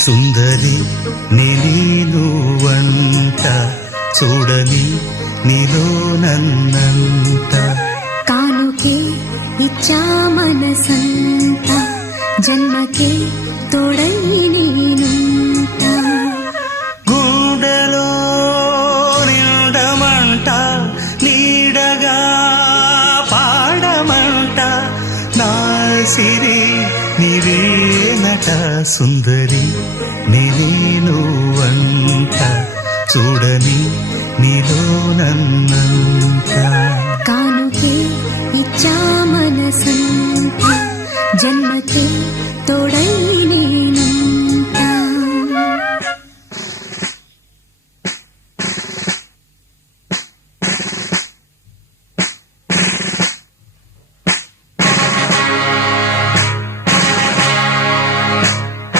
సుందరి నీనువంట చూడని నీలో నన్నంత కానుకే ఇచ్చా మనసంత జన్మకే తోడై నేనుంట గుండెలో నిండమంట నీడగా పాడమంట నా సిరి నీవేనట సుందరి నీనువంట చూడని నీలో నన్నంత కానుకే ఇచ్చా మనసంత జన్మకే తోడై